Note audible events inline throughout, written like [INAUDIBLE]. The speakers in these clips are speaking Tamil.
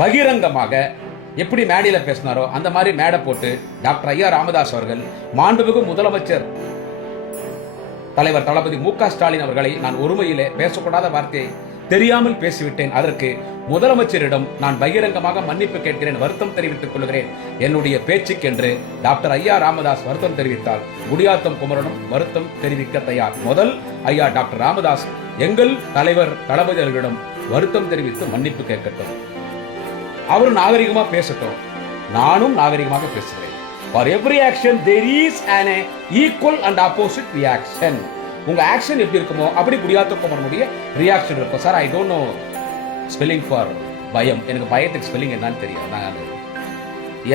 பகிரங்கமாக எப்படி மேடையில் பேசினாரோ அந்த மாதிரி மேடை போட்டு டாக்டர் ஐயா ராமதாஸ் அவர்கள் மாண்புமிகு முதலமைச்சர் தலைவர் தளபதி மு க ஸ்டாலின் அவர்களை நான் ஒருமையிலே பேசக்கூடாத வார்த்தையை தெரியாமல் பேசிவிட்டேன். அதற்கு முதலமைச்சரிடம் நான் பகிரங்கமாக மன்னிப்பு கேட்கிறேன் வருத்தம் தெரிவித்துக் கொள்கிறேன். என்னுடைய பேச்சுக்கென்று டாக்டர் ஐயா ராமதாஸ் வருத்தம் தெரிவித்தார். குடியாத்தம் குமரனும் வருத்தம் தெரிவிக்க தயார். முதல் ஐயா டாக்டர் ராமதாஸ் எங்கள் தலைவர் தளபதிகளிடம் வருத்தம் தெரிவித்து மன்னிப்பு கேட்கட்டும். அவர் நாகரிகமாக பேசட்டும். நானும் நாகரிகமாக பேசுகிறேன். For every action there is an equal and opposite reaction உங்கள் ஆக்ஷன் எப்படி இருக்குமோ அப்படி முடியாத குமரனுடைய ரியாக்ஷன் இருக்கும். Sir I don't know spelling for பயம். எனக்கு பயத்துக்கு ஸ்பெல்லிங் என்னன்னு தெரியும் நாங்கள்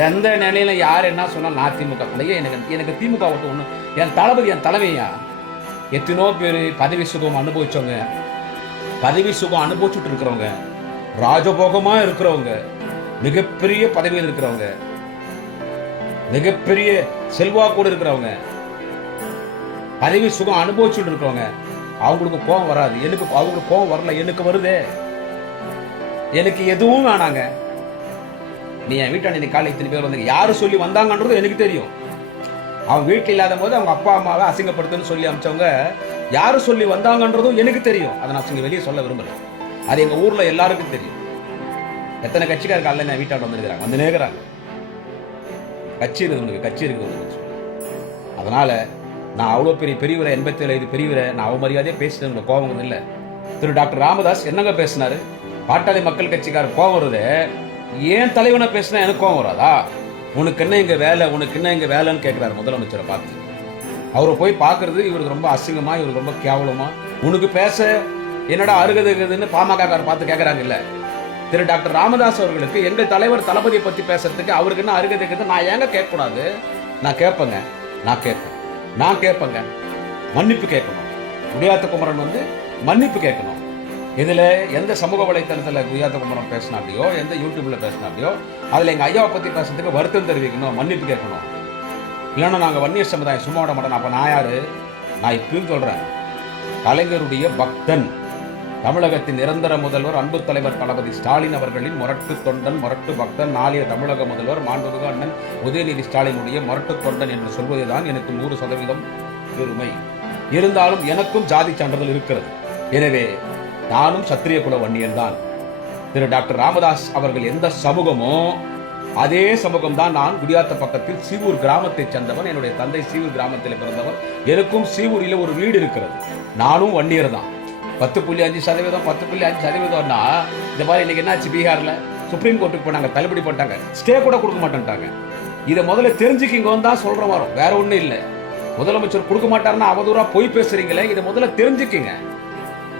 எந்த நிலையில யார் என்ன சொன்னால் நான் திமுக பிள்ளையே எனக்கு எனக்கு திமுக மட்டும் ஒன்று என் தளபதி என் தலைமையா? எத்தனோ பேர் பதவி சுகம் அனுபவிச்சவங்க. பதவி சுகம் அனுபவிச்சுட்டு இருக்கிறவங்க. ராஜபோகமாக இருக்கிறவங்க. மிகப்பெரிய பதவியில் இருக்கிறவங்க. மிகப்பெரிய செல்வாக்கோடு இருக்கிறவங்க. பதவி சுகம் அனுபவிச்சுட்டு இருக்கிறவங்க. அவங்களுக்கு கோபம் வராது. எனக்கு அவங்களுக்கு கோபம் வரல. எனக்கு வருதே. எனக்கு எதுவும் வேணாங்க. நீ என் வீட்டாண்ட இன்னைக்கு காலை இத்தனை பேர் வந்தாங்க. யாரு சொல்லி வந்தாங்கன்றது எனக்கு தெரியும். அவன் வீட்டில் இல்லாத போது அவங்க அப்பா அம்மாவை அசிங்கப்படுத்துன்னு சொல்லி அமிச்சவங்க யாரு சொல்லி வந்தாங்கன்றதும் எனக்கு தெரியும். அதை நான் வெளியே சொல்ல விரும்பல. அது எங்க ஊர்ல எல்லாருக்கும் தெரியும். எத்தனை கட்சிக்கார காலையில் நான் வீட்டாண்ட வந்துருக்கிறாங்க? வந்து நேர்கிறாங்க கட்சி இருக்குது உனக்கு கட்சி இருக்குது உங்களுக்கு. அதனால நான் அவ்வளோ பெரிய பெரியவரை எண்பத்தி ஏழு இது பெரியவரை நான் அவமரியாதையே பேசிட்டேன் கோபம் இல்லை. திரு டாக்டர் ராமதாஸ் என்னங்க பேசினார்? பாட்டாளி மக்கள் கட்சிக்காரர் கோபம் வருது? ஏன் தலைவனை பேசினா எனக்கு கோபம் வராதா? உனக்கு என்ன இங்க வேலை? உனக்கு என்ன இங்க வேலைன்னு கேட்குறாரு முதலமைச்சரை பார்த்து. அவரை போய் பார்க்கறது இவருக்கு ரொம்ப அசிங்கமாக இவருக்கு ரொம்ப கேவலமா. உனக்கு பேச என்னடா அருகதுன்னு பாமக பார்த்து கேட்கறாங்கல்ல திரு டாக்டர் ராமதாஸ் அவர்களுக்கு எங்கள் தலைவர் தளபதியை பற்றி பேசுறதுக்கு அவருக்கு என்ன இருக்குது நான் ஏங்க கேட்கக்கூடாது? நான் கேட்பேங்க. நான் கேட்பேன். நான் கேட்பேங்க. மன்னிப்பு கேட்கணும். குடியாத்த குமரன் வந்து மன்னிப்பு கேட்கணும். இதில் எந்த சமூக வலைத்தளத்தில் குடியாத்த குமரன் பேசினாப்படியோ எந்த யூடியூப்பில் பேசினாப்படியோ அதில் எங்கள் ஐயாவை பற்றி பேசுறதுக்கு வருத்தம் தெரிவிக்கணும் மன்னிப்பு கேட்கணும். இல்லைன்னா நாங்கள் வன்னியர் சமுதாயம் சும்மா விட மாட்டோம். அப்போ நான் யார்? நான் இப்பயும் சொல்கிறேன் கலைஞருடைய பக்தன். தமிழகத்தின் நிரந்தர முதல்வர் அன்பு தலைவர் தளபதி ஸ்டாலின் அவர்களின் முரட்டு தொண்டன் முரட்டு பக்தன் நாளைய தமிழக முதல்வர் மாண்புமிகு அண்ணன் உதயநிதி ஸ்டாலினுடைய முரட்டு தொண்டன் என்று சொல்வதுதான் எனக்கு நூறு சதவீதம் பெருமை. இருந்தாலும் எனக்கும் ஜாதி சான்றிதழ் இருக்கிறது. எனவே நானும் சத்திரிய குல வன்னியன் தான். திரு டாக்டர் ராமதாஸ் அவர்கள் எந்த சமூகமோ அதே சமூகம் தான் நான் குடியாத்த பக்கத்தில் சீவூர் கிராமத்தைச் சேர்ந்தவன். என்னுடைய தந்தை சீவூர் கிராமத்தில் பிறந்தவர். எனக்கும் சீவூரில் ஒரு வீடு இருக்கிறது. நானும் வன்னியர் தான். பத்து புள்ளி அஞ்சு சதவீதம் பத்து புள்ளி அஞ்சு சதவீதம்னா இந்த மாதிரி இன்னைக்கு என்னாச்சு பீகாரில்? சுப்ரீம் கோர்ட்டுக்கு போனாங்க தள்ளுபடி பண்ணிட்டாங்க ஸ்டே கூட கொடுக்க மாட்டேன்ட்டாங்க. இதை முதல்ல தெரிஞ்சுக்கிங்கன்னு தான் சொல்கிற வரோம். வேற ஒன்றும் இல்லை. முதலமைச்சர் கொடுக்க மாட்டாருன்னா அவதூறாக பொய் பேசுறீங்களே இதை முதல்ல தெரிஞ்சுக்கிங்க.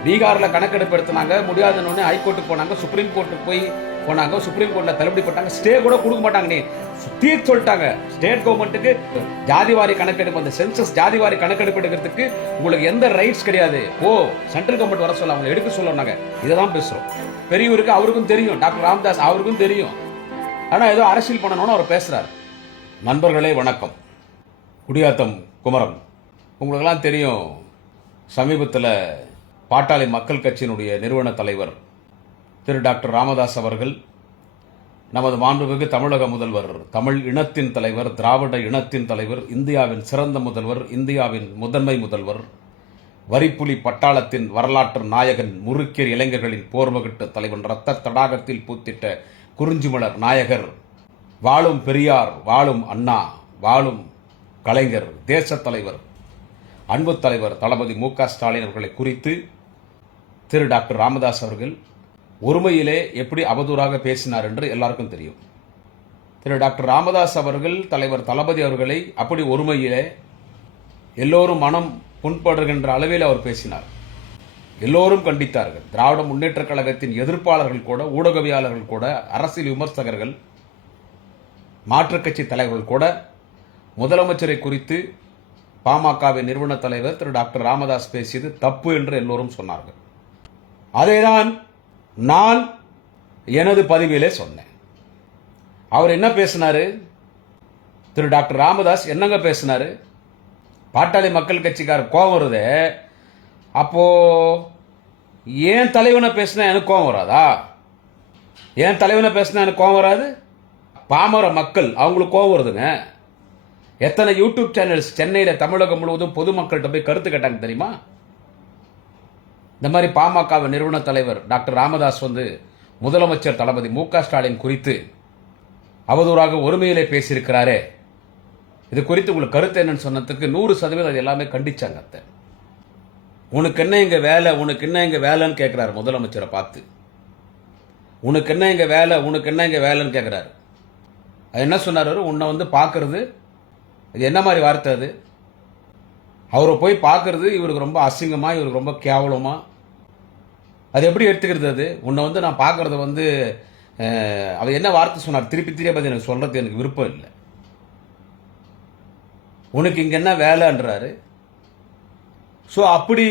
பீகாரில் கணக்கெடுப்பு எடுத்தாங்க முடியாதுன்னு ஹைகோர்ட்டுக்கு போனாங்க. சுப்ரீம் கோர்ட்டுக்கு போய் போனாங்க. சுப்ரீம் கோர்ட்டில் தள்ளுபடி பண்ணாங்க ஸ்டே கூட கொடுக்க மாட்டாங்க நீ. தீர்த்து சொல்லிட்டாங்க. ஸ்டேட் கவர்மெண்ட்டுக்கு ஜாதிவாரி கணக்கெடுப்பு. அந்த சென்சஸ் ஜாதிவாரி கணக்கெடுப்பு எடுக்கிறதுக்கு உங்களுக்கு எந்த ரைட்ஸ் கிடையாது. ஓ சென்ட்ரல் கவர்மெண்ட் வர சொல்ல அவங்க எடுக்க சொல்லாங்க இதை தான் பேசுகிறோம் பெரியவருக்கு அவருக்கும் தெரியும். டாக்டர் ராம்தாஸ் அவருக்கும் தெரியும். ஆனால் ஏதோ அரசியல் பண்ணணும்னு அவர் பேசுகிறார் நண்பர்களே வணக்கம். குடியாத்தம் குமரம் உங்களுக்கெல்லாம் தெரியும் சமீபத்தில் பாட்டாளி மக்கள் கட்சியினுடைய நிறுவன தலைவர் திரு டாக்டர் ராமதாஸ் அவர்கள் நமது மாண்புமிகு தமிழக முதல்வர் தமிழ் இனத்தின் தலைவர் திராவிட இனத்தின் தலைவர் இந்தியாவின் சிறந்த முதல்வர் இந்தியாவின் முதன்மை முதல்வர் வரிப்புலி பட்டாளத்தின் வரலாற்று நாயகன் முறுக்கியர் இளைஞர்களின் போர்மகிட்ட தலைவன் ரத்த தடாகத்தில் பூத்திட்ட குறிஞ்சிமலர் நாயகர் வாழும் பெரியார் வாழும் அண்ணா வாழும் கலைஞர் தேசத் தலைவர் அன்பு தலைவர் தளபதி மு க ஸ்டாலின் அவர்களை குறித்து திரு டாக்டர் ராமதாஸ் அவர்கள் ஒருமையிலே எப்படி அவதூறாக பேசினார் என்று எல்லாருக்கும் தெரியும். திரு டாக்டர் ராமதாஸ் அவர்கள் தலைவர் தளபதி அவர்களை அப்படி ஒருமையிலே எல்லோரும் மனம் புண்படுகின்ற அளவில் அவர் பேசினார். எல்லோரும் கண்டித்தார்கள். திராவிட முன்னேற்றக் கழகத்தின் எதிர்ப்பாளர்கள் கூட ஊடகவியாளர்கள் கூட அரசியல் விமர்சகர்கள் மாற்றுக் கட்சி தலைவர்கள் கூட முதலமைச்சரை குறித்து பாமகவின் நிறுவன தலைவர் திரு டாக்டர் ராமதாஸ் பேசியது தப்பு என்று எல்லோரும் சொன்னார்கள். அதைதான் நான் எனது பதிவிலே சொன்னேன். அவர் என்ன பேசினாரு? திரு டாக்டர் ராமதாஸ் என்னங்க பேசினார்? பாட்டாளி மக்கள் கட்சிக்கார கோவம் வருது. அப்போது ஏன் தலைவனை பேசினா எனக்கு கோவம் வராதா? ஏன் தலைவனை பேசினா எனக்கு கோவம் வராது? பாமர மக்கள் அவங்களுக்கு கோவம் வருதுங்க. எத்தனை யூடியூப் சேனல்ஸ் சென்னையில் தமிழகம் முழுவதும் பொதுமக்கள்கிட்ட போய் கருத்து கேட்டாங்க தெரியுமா? இந்த மாதிரி பாமகவின் நிறுவன தலைவர் டாக்டர் ராமதாஸ் வந்து முதலமைச்சர் தளபதி மு ஸ்டாலின் குறித்து அவதூறாக ஒருமையிலே பேசியிருக்கிறாரே. இது குறித்து உங்களுக்கு கருத்து என்னன்னு சொன்னதுக்கு நூறு சதவீதம் அது எல்லாமே கண்டிச்சாங்க அத்தை. உனக்கு என்ன இங்கே வேலை உனக்கு என்ன இங்கே வேலைன்னு கேட்குறாரு முதலமைச்சரை பார்த்து. உனக்கு என்ன இங்கே வேலை உனக்கு என்ன இங்கே வேலைன்னு கேட்குறாரு அது என்ன சொன்னார் உன்னை வந்து பார்க்கறது? அது என்ன மாதிரி வார்த்தை அது? அவரை போய் பார்க்கறது இவருக்கு ரொம்ப அசிங்கமா இவருக்கு ரொம்ப கேவலமா? அது எப்படி எடுத்துக்கிறது அது? உன்னை வந்து நான் பார்க்கறது வந்து அவர் என்ன வார்த்தை சொன்னார்? திருப்பி திருப்பி அது எனக்கு சொல்றது எனக்கு விருப்பம் இல்லை. உனக்கு இங்கே என்ன வேலைன்றாரு. ஸோ அப்படி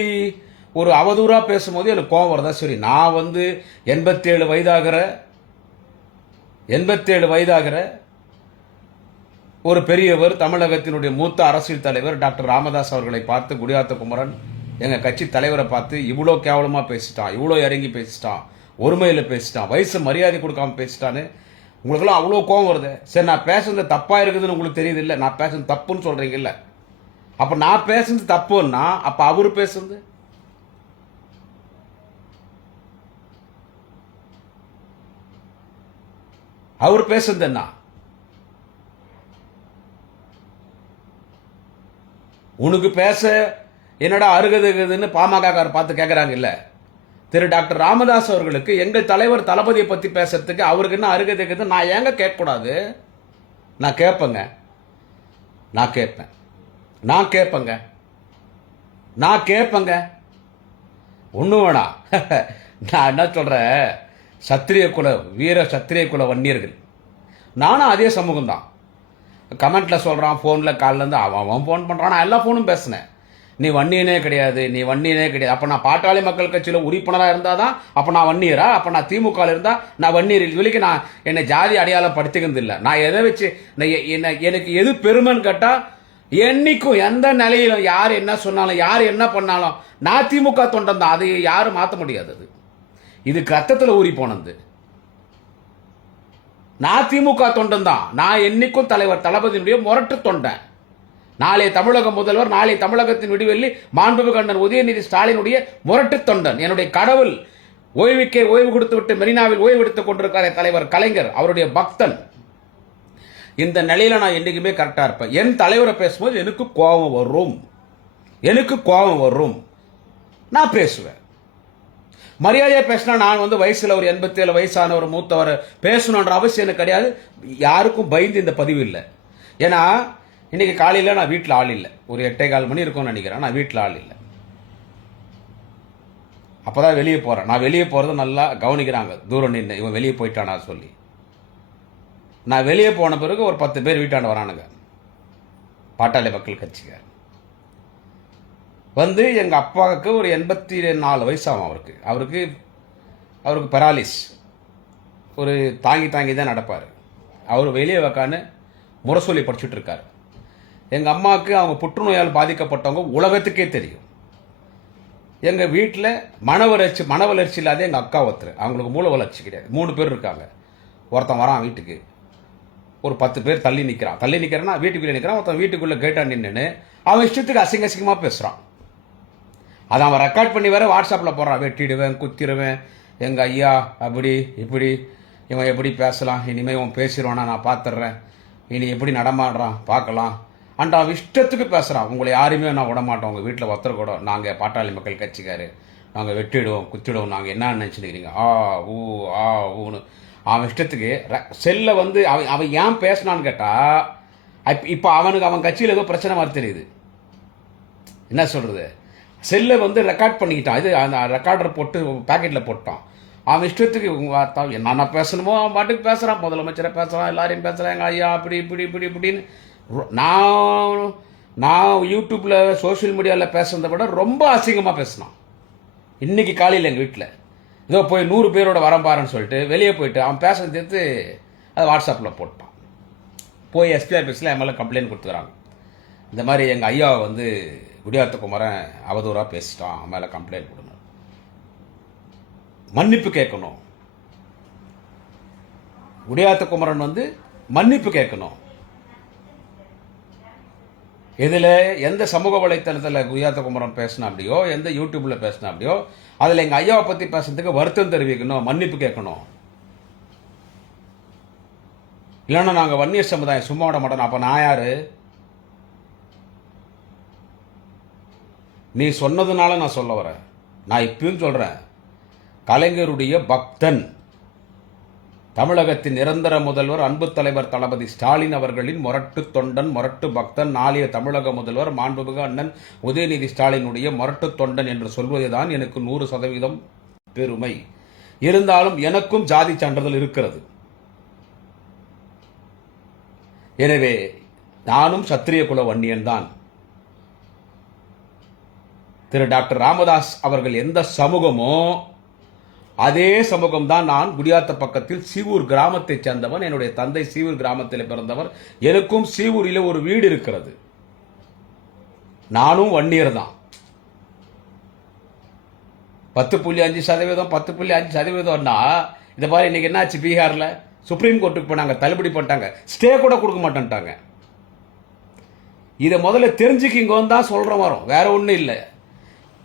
ஒரு அவதூறாக பேசும்போது எனக்கு கோவம் வரதா? சரி நான் வந்து எண்பத்தேழு வயதாகிற எண்பத்தேழு வயதாகிற ஒரு பெரியவர் தமிழகத்தினுடைய மூத்த அரசியல் தலைவர் டாக்டர் ராமதாஸ் அவர்களை பார்த்து குடியாத்த குமரன் எங்கள் கட்சி தலைவரை பார்த்து இவ்வளோ கேவலமாக பேசிட்டான் இவ்வளோ இறங்கி பேசிட்டான் ஒருமையில் பேசிட்டான் வயசு மரியாதை கொடுக்காம பேசிட்டான்னு உங்களுக்கெல்லாம் அவ்வளோ கோவம் வருது. சரி நான் பேசுனது தப்பாக இருக்குதுன்னு உங்களுக்கு தெரியுது இல்லை நான் பேசுனது தப்புன்னு சொல்றீங்கல்ல. அப்போ நான் பேசுனது தப்புன்னா அப்போ அவர் பேசுனது? அவர் பேசுனது என்ன? உனக்கு பேச என்னடா அருகதுன்னு பாமகக்காரர் பார்த்து கேட்குறாங்க இல்லை திரு டாக்டர் ராமதாஸ் அவர்களுக்கு எங்கள் தலைவர் தளபதியை பற்றி பேசுறதுக்கு அவருக்கு என்ன அருகதுக்குது நான் ஏங்க கேட்கக்கூடாது? நான் கேட்பேங்க நான் கேட்பேன் நான் கேட்பேங்க நான் கேட்பேங்க ஒன்று வேணாம் [LAUGHS] நான் என்ன சொல்கிறேன் சத்திரிய குல வீர சத்திரிய குல வன்னியர்கள். நானும் அதே சமூகம் தான் கமெண்ட்டில் சொல்கிறான் ஃபோனில் காலில் அவன் அவன் ஃபோன் பண்ணுறான் நான் எல்லா ஃபோனும் பேசினேன். நீ வன்னியனே கிடையாது நீ வன்னியனே கிடையாது. அப்போ நான் பாட்டாளி மக்கள் கட்சியில் உறுப்பினராக இருந்தால் தான் அப்போ நான் வன்னியரா? அப்போ நான் திமுகவில் இருந்தால் நான் வன்னியர். இதுவரைக்கும் நான் என்னை ஜாதி அடையாளம் படுத்திக்கிறது இல்லை. நான் எதை வச்சு நான் என்ன- எனக்கு எது பெருமைன்னு கேட்டால் என்னைக்கும் எந்த நிலையிலும் யார் என்ன சொன்னாலும் யார் என்ன பண்ணாலும் நான் திமுக தொண்டன் தான் அதை யாரும் மாற்ற முடியாது அது. இது ரத்தத்துல ஊறி போனது. நான் திமுக தொண்டன் தான். நான் என்னைக்கும் தலைவர் தளபதியினுடைய முரட்டு தொண்டன் நாளை தமிழக முதல்வர் நாளை தமிழகத்தின் விடுவெள்ளி மாண்புமிகு கண்ணன் உதயநிதி ஸ்டாலினுடைய முரட்டு தொண்டன். என்னுடைய கடவுள் ஓய்வுக்கே ஓய்வு கொடுத்து விட்டு மெரினாவில் ஓய்வு எடுத்துக் கொண்டிருக்கிற தலைவர் கலைஞர் அவருடைய பக்தன். இந்த நிலையில நான் என்றைக்குமே கரெக்டாக இருப்பேன். என் தலைவரை பேசும்போது எனக்கு கோபம் வரும். எனக்கு கோபம் வரும். நான் பேசுவேன். மரியாதையாக பேசினா நான் வந்து வயசில் ஒரு எண்பத்தி ஏழு வயசான ஒரு மூத்தவர் பேசணுன்ற அவசியம் எனக்கு கிடையாது. யாருக்கும் பயந்து இந்த பதிவு இல்லை. ஏன்னா இன்னைக்கு காலையில் நான் வீட்டில் ஆள் இல்லை. ஒரு எட்டே கால் மணி இருக்கும்னு நினைக்கிறேன். நான் வீட்டில் ஆள் இல்லை. அப்பதான் வெளியே போகிறேன் நான் வெளியே போகிறது நல்லா கவனிக்கிறாங்க. தூரம் நின்று இவன் வெளியே போயிட்டானா சொல்லி. நான் வெளியே போன பிறகு ஒரு பத்து பேர் வீட்டாண்ட வரானுங்க. பாட்டாளி மக்கள் கட்சிக்கார் வந்து எங்கள் அப்பாவுக்கு ஒரு எண்பத்தி நாலு வயசாகும் அவருக்கு. அவருக்கு அவருக்கு பெராலிஸ் ஒரு தாங்கி தாங்கி தான் நடப்பார். அவர் வெளியே உக்காந்து முரசொலி படிச்சுட்டு இருக்கார். எங்கள் அம்மாவுக்கு அவங்க புற்றுநோயால் பாதிக்கப்பட்டவங்க உலகத்துக்கே தெரியும். எங்கள் வீட்டில் மன வளர்ச்சி மன வளர்ச்சி இல்லாத எங்கள் அக்கா ஒருத்தர். அவங்களுக்கு மூல வளர்ச்சி கிடையாது. மூணு பேர் இருக்காங்க. ஒருத்தன் வரான் வீட்டுக்கு. ஒரு பத்து பேர் தள்ளி நிற்கிறான் தள்ளி நிற்கிறேன்னா வீட்டுக்குள்ளே நிற்கிறான் ஒருத்தன் வீட்டுக்குள்ளே கேட்டான் நின்றுன்னு அவன் இஷ்டத்துக்கு அசிங்க அசிங்கமாக பேசுகிறான் அதை அவன் ரெக்கார்ட் பண்ணி வேற வாட்ஸ்அப்பில் போடுறான். வெட்டிடுவேன் குத்திடுவேன். எங்க ஐயா அப்படி இப்படி. இவன் எப்படி பேசலாம்? இனிமேல் இவன் பேசிடுவானா? நான் பார்த்துட்றேன் இனி எப்படி நடமாடுறான்? பார்க்கலாம். அண்ட் அவன் இஷ்டத்துக்கு பேசுகிறான் உங்களை யாருமே நான் விட மாட்டோம் வீட்டில் ஒருத்தர் கூட. நாங்கள் பாட்டாளி மக்கள் கட்சிக்காரு. நாங்கள் வெட்டிடுவோம் குத்திடுவோம். நாங்கள் என்ன நினச்சிருக்கிறீங்க ஆ ஊ ஆ ஊன்னு. அவன் இஷ்டத்துக்கு செல்லை வந்து அவன் அவன் ஏன் பேசினான்னு கேட்டால் இப்போ அவனுக்கு அவன் கட்சியில் ஏதோ பிரச்சனை மாதிரி தெரியுது. என்ன சொல்கிறது செல்லை வந்து ரெக்கார்ட் பண்ணிக்கிட்டான். இது அந்த ரெக்கார்டர் போட்டு பேக்கெட்டில் போட்டான். அவன் இஷ்டத்துக்கு நான் என்னென்ன பேசணுமோ அவன் பாட்டுக்கு பேசுகிறான் முதலமைச்சரை பேசுகிறான் எல்லாரையும் பேசுகிறான் எங்கள் ஐயா அப்படி இப்படி இப்படி இப்படின்னு நான் நான் யூடியூப்பில் சோஷியல் மீடியாவில் பேசுகிறத விட ரொம்ப அசிங்கமாக பேசினான். இன்னைக்கு காலையில் எங்கள் வீட்டில் இதோ போய் நூறு பேரோட வரம்பாருன்னு சொல்லிட்டு வெளியே போயிட்டு அவன் பேசுறது எடுத்து அதை வாட்ஸ்அப்பில் போட்டான். போய் எஸ்பி ஆஃபீஸில் என் மேலே கம்ப்ளைண்ட் கொடுத்துக்கிறாங்க. இந்த மாதிரி எங்கள் ஐயாவை வந்து குடியாத்த குமரன் அவதூறாக பேசிட்டான். அவன் மேலே கம்ப்ளைண்ட் கொடுங்க மன்னிப்பு கேட்கணும். குடியாத்த குமரன் வந்து மன்னிப்பு கேட்கணும். இதில் எந்த சமூக வலைத்தளத்தில் குடியாத்த குமரன் பேசினா அப்படியோ எந்த யூடியூப்பில் பேசினா அப்படியோ அதில் எங்கள் ஐயாவை பற்றி பேசுறதுக்கு வருத்தம் தெரிவிக்கணும் மன்னிப்பு கேட்கணும். இல்லைன்னா நாங்கள் வன்னியர் சமுதாயம் சும்மா விட மாட்டோம். அப்போ நான் யார்? நீ சொன்னதுனால நான் சொல்ல வரேன். நான் இப்பயும் சொல்கிறேன் கலைஞருடைய பக்தன் தமிழகத்தின் நிரந்தர முதல்வர் அன்பு தலைவர் தளபதி ஸ்டாலின் அவர்களின் மொரட்டு தொண்டன் மொரட்டு பக்தன் நாளைய தமிழக முதல்வர் மாண்புமிகு அண்ணன் உதயநிதி ஸ்டாலினுடைய மொரட்டு தொண்டன் என்று சொல்வதுதான் எனக்கு நூறு சதவீதம் பெருமை. இருந்தாலும் எனக்கும் ஜாதி சான்றிதழ் இருக்கிறது. எனவே நானும் சத்திரிய குல வன்னியன் தான். திரு டாக்டர் ராமதாஸ் அவர்கள் எந்த சமூகமோ அதே சமூகம் தான் நான் குடியாத்த பக்கத்தில் சீவூர் கிராமத்தைச் சேர்ந்தவன் என்னுடைய தந்தை சீவூர் கிராமத்தில் பிறந்தவர். எனக்கும் சீவூரில் ஒரு வீடு இருக்கிறது. நானும் வன்னியர் தான். பத்து புள்ளி அஞ்சு சதவீதம் பத்து புள்ளி அஞ்சு சதவீதம்னா இந்த மாதிரி இன்னைக்கு என்னாச்சு பீகாரில்? சுப்ரீம் கோர்ட்டுக்கு போனாங்க தள்ளுபடி பண்ணிட்டாங்க. ஸ்டே கூட கொடுக்க மாட்டேன்ட்டாங்க. இதை முதல்ல தெரிஞ்சுக்கிங்கன்னு தான் சொல்கிறோம் வரோம். வேற ஒன்றும் இல்லை.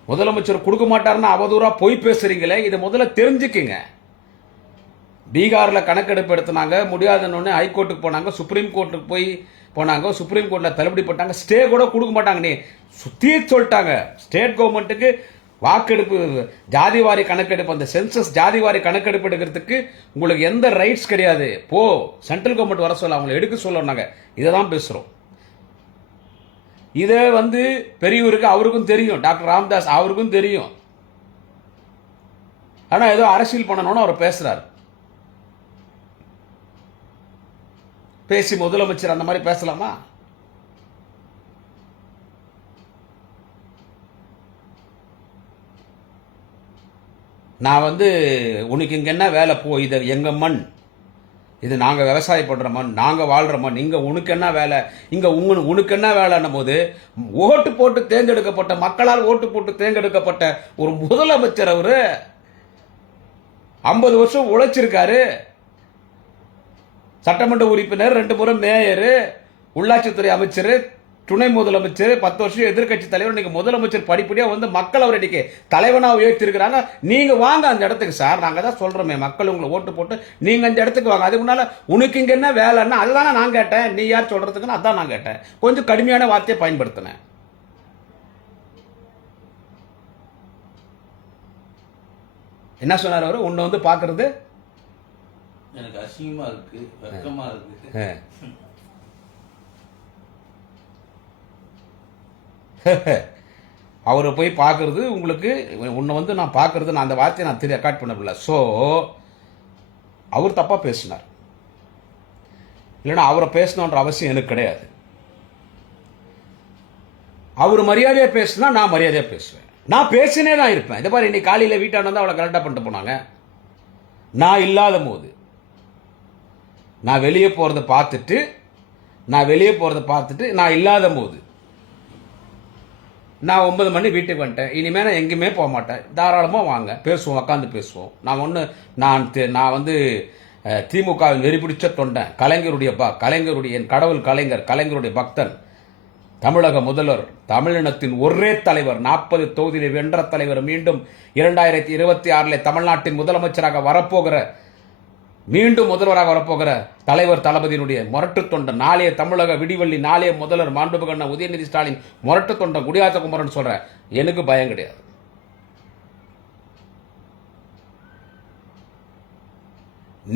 முதலமைச்சர் கொடுக்க மாட்டார்னா அவதூறாக பொய் பேசுறீங்களே இதை முதல்ல தெரிஞ்சுக்குங்க. பீகாரில் கணக்கெடுப்பு எடுத்துனாங்க முடியாதுன்னு ஹைகோர்ட்டுக்கு போனாங்க சுப்ரீம் கோர்ட்டுக்கு போய் போனாங்க சுப்ரீம் கோர்ட்டில் தள்ளுபடி போட்டாங்க ஸ்டே கூட கொடுக்க மாட்டாங்க நீ சுத்தி சொல்லிட்டாங்க. ஸ்டேட் கவர்மெண்ட்டுக்கு வாக்கெடுப்பு ஜாதிவாரி கணக்கெடுப்பு அந்த சென்சஸ் ஜாதிவாரி கணக்கெடுப்பு எடுக்கிறதுக்கு உங்களுக்கு எந்த ரைட்ஸ் கிடையாது. போ சென்ட்ரல் கவர்மெண்ட் வர சொல்ல அவங்களை எடுக்க சொல்லணுங்க இதை தான் பேசுகிறோம் இதை வந்து பெரியவருக்கு அவருக்கும் தெரியும். டாக்டர் ராம்தாஸ் அவருக்கும் தெரியும். ஆனா ஏதோ அரசியல் பண்ணணும்னு அவர் பேசுறாரு. பேசி முதலமைச்சர் அந்த மாதிரி பேசலாமா? நான் வந்து உனக்கு இங்கே என்ன வேலை போ? இது எங்கள் மண்? இது நாங்கள் விவசாயம் பண்ற நாங்கள் நாங்க நீங்கள் உனக்கு என்ன வேலை? இங்கே உங்க உனக்கு என்ன வேலைன்னும் போது ஓட்டு போட்டு தேர்ந்தெடுக்கப்பட்ட மக்களால் ஓட்டு போட்டு தேர்ந்தெடுக்கப்பட்ட ஒரு முதலமைச்சர் அவர் ஐம்பது வருஷம் உழைச்சிருக்காரு. சட்டமன்ற உறுப்பினர் ரெண்டு முறை மேயரு உள்ளாட்சித்துறை அமைச்சர் துணை முதலமைச்சர் பத்து வருஷம் எதிர்க்கட்சி தலைவர் நீங்க முதலமைச்சர் படிப்படியா வந்து மக்கள் அவர் இன்னைக்கு தலைவனா உயர்த்திருக்கிறாங்க. நீங்க வாங்க அந்த இடத்துக்கு சார். நாங்க தான் சொல்றோமே மக்கள் உங்களை ஓட்டு போட்டு நீங்க அந்த இடத்துக்கு வாங்க. அதுக்கு முன்னால உனக்கு இங்க என்ன வேலைன்னா அதுதானே நான் கேட்டேன். நீ யார் சொல்றதுக்குன்னு அதான் நான் கேட்டேன். கொஞ்சம் கடுமையான வார்த்தையை பயன்படுத்தினேன். என்ன சொன்னார் அவர்? உன்னை வந்து பாக்குறது எனக்கு அசிங்கமா இருக்கு வெக்கமா இருக்கு. [LAUGHS] அவரை போய் பார்க்குறது உங்களுக்கு உன்னை வந்து நான் பார்க்கறது நான் அந்த வார்த்தையை நான் திரு ரெக்கார்ட் பண்ணவில்லை ஸோ அவர் தப்பாக பேசினார். இல்லைன்னா அவரை பேசணுன்ற அவசியம் எனக்கு கிடையாது. அவர் மரியாதையாக பேசினா நான் மரியாதையாக பேசுவேன். நான் பேசினே தான் இருப்பேன். இதை மாதிரி இன்னைக்கு காலையில் வீட்டாண்ட வந்து அவளை கரெக்டாக பண்ணிட்டு போனாங்க. நான் இல்லாத போது நான் வெளியே போகிறத பார்த்துட்டு நான் வெளியே போகிறத பார்த்துட்டு நான் இல்லாத போது நான் ஒன்பது மணி வீட்டுக்கு வந்துட்டேன். இனிமேல் நான் எங்கேயுமே போக மாட்டேன். தாராளமாக வாங்க. பேசுவோம் உட்காந்து பேசுவோம். நான் ஒன்று நான் தெ- நான் வந்து திமுகவின் வெறி பிடிச்ச தொண்டன் கலைஞருடைய ப கலைஞருடைய என் கடவுள் கலைஞர் கலைஞருடைய பக்தன் தமிழக முதல்வர் தமிழினத்தின் ஒரே தலைவர் நாற்பது தொகுதியில் வென்ற தலைவர் மீண்டும் இரண்டாயிரத்தி இருபத்தி ஆறில் தமிழ்நாட்டின் முதலமைச்சராக வரப்போகிற மீண்டும் முதல்வராக வரப்போகிற தலைவர் தளபதியினுடைய முரட்டு தொண்ட நாளைய தமிழக விடிவள்ளி நாளைய முதல்வர் மாண்புமிகு உதயநிதி ஸ்டாலின் மொரட்டு தொண்ட குடியாத்த குமரன் சொல்ற எனக்கு பயம் கிடையாது.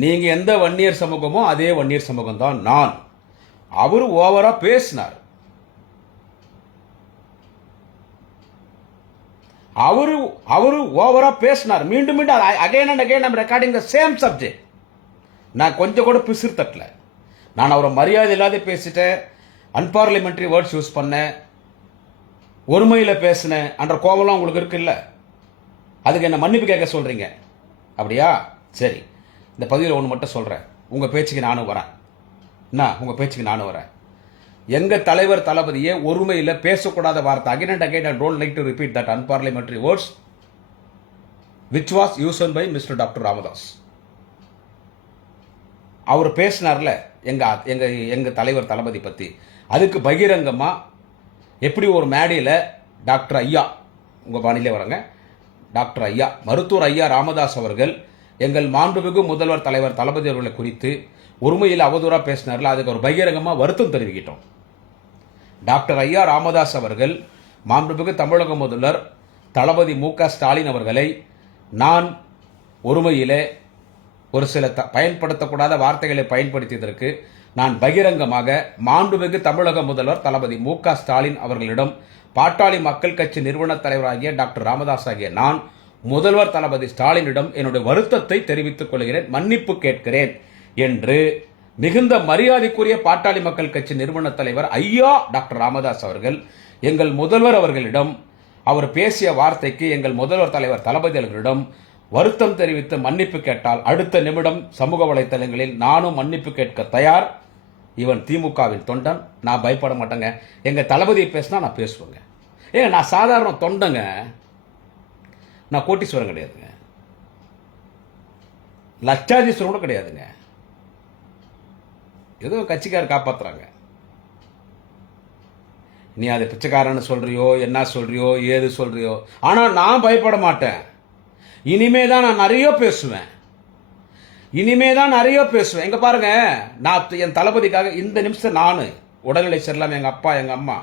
நீங்க எந்த வன்னியர் சமூகமோ அதே வன்னியர் சமூகம் தான் நான். அவர் ஓவரா பேசினார். அவரு அவரு ஓவரா பேசினார். மீண்டும் மீண்டும் அகைன் அண்ட் அகைன் நம்ம ரெக்கார்டிங் த சேம் சப்ஜெக்ட் நான் கொஞ்சம் கூட பிசிறு தட்டல. நான் அவரை மரியாதை இல்லாத பேசிட்டேன். அன்பார்லிமெண்ட்ரி வேர்ட்ஸ் யூஸ் பண்ணேன். ஒருமையில் பேசினேன். என்ற கோபம்லாம் உங்களுக்கு இருக்குல்ல? அதுக்கு என்ன மன்னிப்பு கேட்க சொல்கிறீங்க அப்படியா? சரி. இந்த பதிவில் ஒன்று மட்டும் சொல்கிறேன் உங்கள் பேச்சுக்கு நானும் வரேன். என்ன உங்கள் பேச்சுக்கு நானும் வரேன். எங்கள் தலைவர் தளபதியே ஒருமையில் பேசக்கூடாத வார்த்தை again and again I don't like to repeat that unparliamentary words which was used by mister doctor Ramadoss அவர் பேசினார்ல எங்கள் எங்கள் எங்கள் தலைவர் தளபதி பற்றி அதுக்கு பகிரங்கமாக எப்படி ஒரு மேடையில் டாக்டர் ஐயா உங்கள் பாணியிலே வரங்க டாக்டர் ஐயா மருத்துவர் ஐயா ராமதாஸ் அவர்கள் எங்கள் மாண்புமிகு முதல்வர் தலைவர் தளபதி அவர்களை குறித்து ஒருமையில் அவதூறாக பேசினார்ல அதுக்கு ஒரு பகிரங்கமாக வருத்தம் தெரிவிக்கிட்டோம். டாக்டர் ஐயா ராமதாஸ் அவர்கள் மாண்புமிகு தமிழக முதல்வர் தளபதி மு க ஸ்டாலின் அவர்களை நான் ஒருமையிலே ஒரு சில த பயன்படுத்தக்கூடாத வார்த்தைகளை பயன்படுத்தியதற்கு நான் பகிரங்கமாக மாண்புமிகு தமிழக முதல்வர் தளபதி மு க ஸ்டாலின் அவர்களிடம் பாட்டாளி மக்கள் கட்சி நிறுவன தலைவராகிய டாக்டர் ராமதாஸ் ஆகிய நான் முதல்வர் தளபதி ஸ்டாலினிடம் என்னுடைய வருத்தத்தை தெரிவித்துக் கொள்கிறேன் மன்னிப்பு கேட்கிறேன் என்று மிகுந்த மரியாதைக்குரிய பாட்டாளி மக்கள் கட்சி நிறுவன தலைவர் ஐயா டாக்டர் ராமதாஸ் அவர்கள் எங்கள் முதல்வர் அவர்களிடம் அவர் பேசிய வார்த்தைக்கு எங்கள் முதல்வர் தலைவர் தளபதி அவர்களிடம் வருத்தம் தெரிவித்து மன்னிப்பு கேட்டால் அடுத்த நிமிடம் சமூக வலைத்தளங்களில் நானும் மன்னிப்பு கேட்க தயார். இவன் திமுகவின் தொண்டன். நான் பயப்பட மாட்டேங்க. எங்கள் தளபதியை பேசினா நான் பேசுவேங்க. ஏங்க நான் சாதாரண தொண்டங்க. நான் கோட்டீஸ்வரன் கிடையாதுங்க. லட்சாதீஸ்வரன் கூட கிடையாதுங்க. ஏதோ கட்சிக்காரர் காப்பாத்துறாங்க. நீ அதை பிச்சைக்காரன்னு சொல்றியோ என்ன சொல்றியோ ஏது சொல்றியோ. ஆனால் நான் பயப்பட மாட்டேன். இனிமே தான் நான் நிறைய பேசுவேன். இனிமே தான் நிறைய பேசுவேன். எங்கே பாருங்க நான் என் தளபதிக்காக இந்த நிமிஷம் நான் உடல்நிலை சரியில்லாம எங்கள் அப்பா எங்கள் அம்மா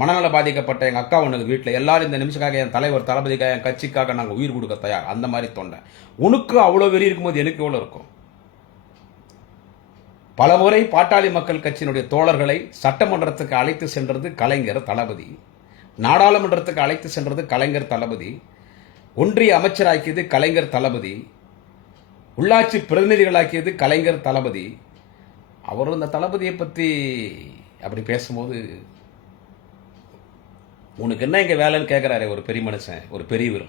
மனநல பாதிக்கப்பட்ட எங்கள் அக்கா ஒன்று வீட்டில் எல்லாரும் இந்த நிமிஷத்துக்காக என் தலைவர் தளபதிக்காக என் கட்சிக்காக நாங்கள் உயிர் கொடுக்க தயார். அந்த மாதிரி தொண்டை. உனக்கு அவ்வளோ வெறி இருக்கும்போது எனக்கு எவ்வளோ இருக்கும்? பலமுறை பாட்டாளி மக்கள் கட்சியினுடைய தோழர்களை சட்டமன்றத்துக்கு அழைத்து சென்றது கலைஞர் தளபதி. நாடாளுமன்றத்துக்கு அழைத்து சென்றது கலைஞர் தளபதி. ஒன்றிய அமைச்சராக்கியது கலைஞர் தளபதி உள்ளாட்சி பிரதிநிதிகளாக்கியது கலைஞர் தளபதி. அவர் இந்த தளபதியை பற்றி அப்படி பேசும்போது உனக்கு என்ன இங்கே வேலைன்னு கேட்குறாரு ஒரு பெரிய மனுஷன் ஒரு பெரியவர்.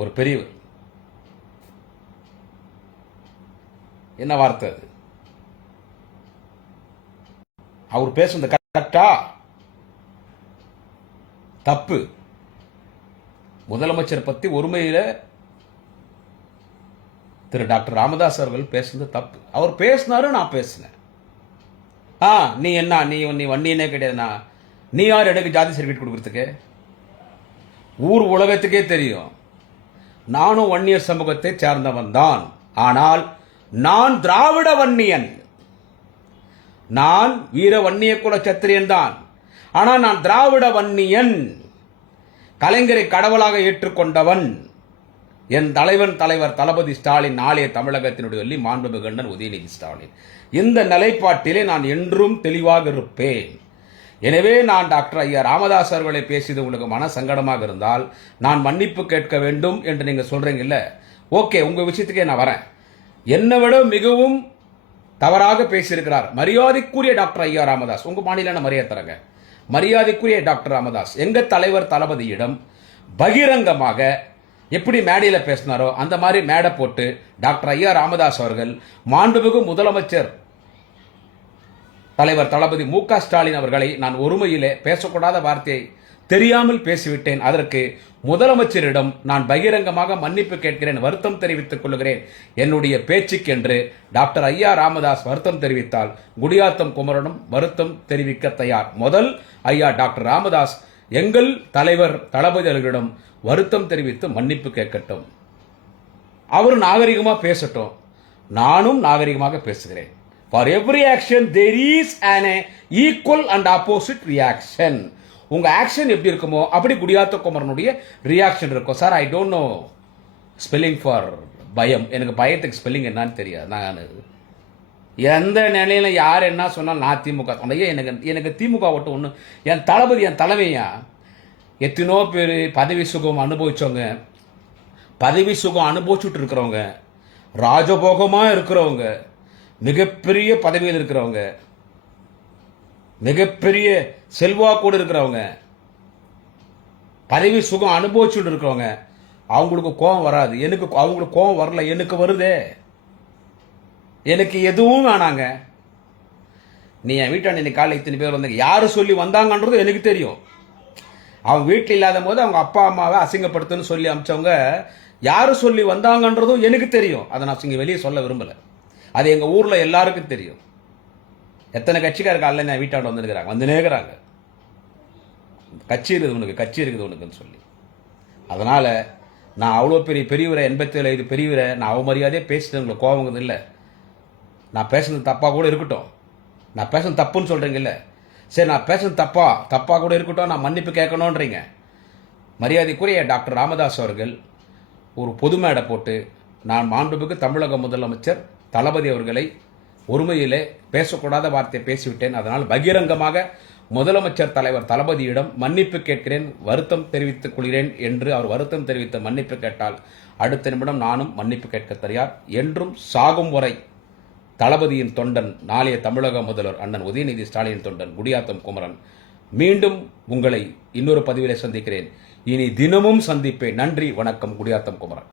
ஒரு பெரியவர். என்ன வார்த்தை அது? அவர் பேசுனது கரெக்டா தப்பு. முதலமைச்சர் பற்றி ஒருமையில் திரு டாக்டர் ராமதாஸ் அவர்கள் பேசுனது தப்பு. அவர் பேசினாரு நான் பேசினேன். ஆ நீ என்ன நீ நீ வண்டினே கிடையாதுண்ணா. நீ யார் எனக்கு ஜாதி சர்டிஃபிகேட் கொடுக்குறதுக்கு? ஊர் உலகத்துக்கே தெரியும். நானும் வன்னியர் சமூகத்தை சேர்ந்தவன் தான். ஆனால் நான் திராவிட வன்னியன். நான் வீர வன்னிய குல சத்திரியன் தான். ஆனால் நான் திராவிட வன்னியன். கலைஞரை கடவுளாக ஏற்றுக்கொண்டவன். என் தலைவன் தலைவர் தளபதி ஸ்டாலின் நாளைய தமிழகத்தினுடைய சொல்லி மாண்புமிகு கண்ணன் உதயநிதி ஸ்டாலின். இந்த நிலைப்பாட்டிலே நான் என்றும் தெளிவாக இருப்பேன். எனவே நான் டாக்டர் ஐயா ராமதாஸ் அவர்களை பேசியது உங்களுக்கு மன சங்கடமாக இருந்தால் நான் மன்னிப்பு கேட்க வேண்டும் என்று நீங்கள் சொல்றீங்கல்ல? ஓகே உங்கள் விஷயத்துக்கே நான் வரேன். என்னை விட மிகவும் தவறாக பேசியிருக்கிறார் மரியாதைக்குரிய டாக்டர் ஐயா ராமதாஸ். உங்க மாநில மரியாதை தரங்க மரியாதைக்குரிய டாக்டர் ராமதாஸ் எங்கள் தலைவர் தளபதியிடம் பகிரங்கமாக எப்படி மேடையில் பேசினாரோ அந்த மாதிரி மேடை போட்டு டாக்டர் ஐயா ராமதாஸ் அவர்கள் மாண்புமிகு முதலமைச்சர் தலைவர் தளபதி மு க ஸ்டாலின் அவர்களை நான் ஒருமையிலே பேசக்கூடாத வார்த்தையை தெரியாமல் பேசிவிட்டேன். அதற்கு முதலமைச்சரிடம் நான் பகிரங்கமாக மன்னிப்பு கேட்கிறேன். வருத்தம் தெரிவித்துக் கொள்கிறேன். என்னுடைய பேச்சுக்கென்று டாக்டர் ஐயா ராமதாஸ் வருத்தம் தெரிவித்தால் குடியாத்தம் குமரனும் வருத்தம் தெரிவிக்க தயார். முதல் ஐயா டாக்டர் ராமதாஸ் எங்கள் தலைவர் தளபதி அவர்களிடம் வருத்தம் தெரிவித்து மன்னிப்பு கேட்கட்டும். அவர் நாகரிகமாக பேசட்டும். நானும் நாகரிகமாக பேசுகிறேன். For every action there is an equal and opposite reaction உங்கள் ஆக்ஷன் எப்படி இருக்குமோ அப்படி குடியாத்த குமரனுடைய ரியாக்ஷன் இருக்கும். Sir I don't know spelling for பயம். எனக்கு பயத்துக்கு ஸ்பெல்லிங் என்னன்னு தெரியாது. நான் எந்த நிலையில் யார் என்ன சொன்னாலும் நான் திமுக ஐயா எனக்கு எனக்கு திமுக மட்டும் ஒன்று என் தளபதி என் தலைமையா? எத்தனோ பேர் பதவி சுகம் அனுபவித்தவங்க பதவி சுகம் அனுபவிச்சுட்டு இருக்கிறவங்க. ராஜபோகமாக இருக்கிறவங்க. மிகப்பெரிய பதவியில் இருக்கிறவங்க. மிகப்பெரிய செல்வாக்கோடு இருக்கிறவங்க பதவி சுகம் அனுபவிச்சுட்டு இருக்கிறவங்க அவங்களுக்கு கோபம் வராது. எனக்கு அவங்களுக்கு கோபம் வரல எனக்கு வருதே. எனக்கு எதுவும் வேணாங்க. நீ என் வீட்டாண்ட இன்னைக்கு காலையில் இத்தனை பேர் வந்தாங்க. யார் சொல்லி வந்தாங்கன்றது எனக்கு தெரியும். அவங்க வீட்டில் இல்லாத போது அவங்க அப்பா அம்மாவை அசிங்கப்படுத்துன்னு சொல்லி அமிச்சவங்க யார் சொல்லி வந்தாங்கன்றதும் எனக்கு தெரியும். அதை நான் இங்கே வெளியே சொல்ல விரும்பலை. அது எங்கள் ஊரில் எல்லாருக்கும் தெரியும். எத்தனை கட்சிக்கார காலைல நான் வீட்டாண்ட வந்துருக்கிறாங்க? வந்து நேர்கிறாங்க கட்சி இருக்குது உனக்கு கட்சி இருக்குது உனக்குன்னு சொல்லி. அதனால் நான் அவ்வளோ பெரிய பெரியவரை எண்பத்தேழு ஐந்து பெரியவரை நான் அவமரியாதையே பேசிட்டு உங்களுக்கு கோவங்கிறது இல்லை. நான் பேசுனது தப்பாக கூட இருக்கட்டும். நான் பேசுனது தப்புன்னு சொல்கிறீங்கல்ல சரி நான் பேசுனது தப்பா? தப்பாக கூட இருக்கட்டும் நான் மன்னிப்பு கேட்கணுன்றீங்க மரியாதைக்குரிய டாக்டர் ராமதாஸ் அவர்கள் ஒரு பொது மேடை போட்டு நான் மாண்புமிகு தமிழக முதலமைச்சர் தளபதி அவர்களை ஒருமையிலே பேசக்கூடாத வார்த்தையை பேசிவிட்டேன். அதனால் பகிரங்கமாக முதலமைச்சர் தலைவர் தளபதியிடம் மன்னிப்பு கேட்கிறேன் வருத்தம் தெரிவித்துக் கொள்கிறேன் என்று அவர் வருத்தம் தெரிவித்த மன்னிப்பு கேட்டால் அடுத்த நிமிடம் நானும் மன்னிப்பு கேட்க தயார். என்றும் சாகும் வரை தளபதியின் தொண்டன் நாளைய தமிழக முதல்வர் அண்ணன் உதயநிதி ஸ்டாலின் தொண்டன் குடியாத்தம் குமரன் மீண்டும் உங்களை இன்னொரு பதிவிலே சந்திக்கிறேன். இனி தினமும் சந்திப்பேன். நன்றி வணக்கம் குடியாத்தம் குமரன்.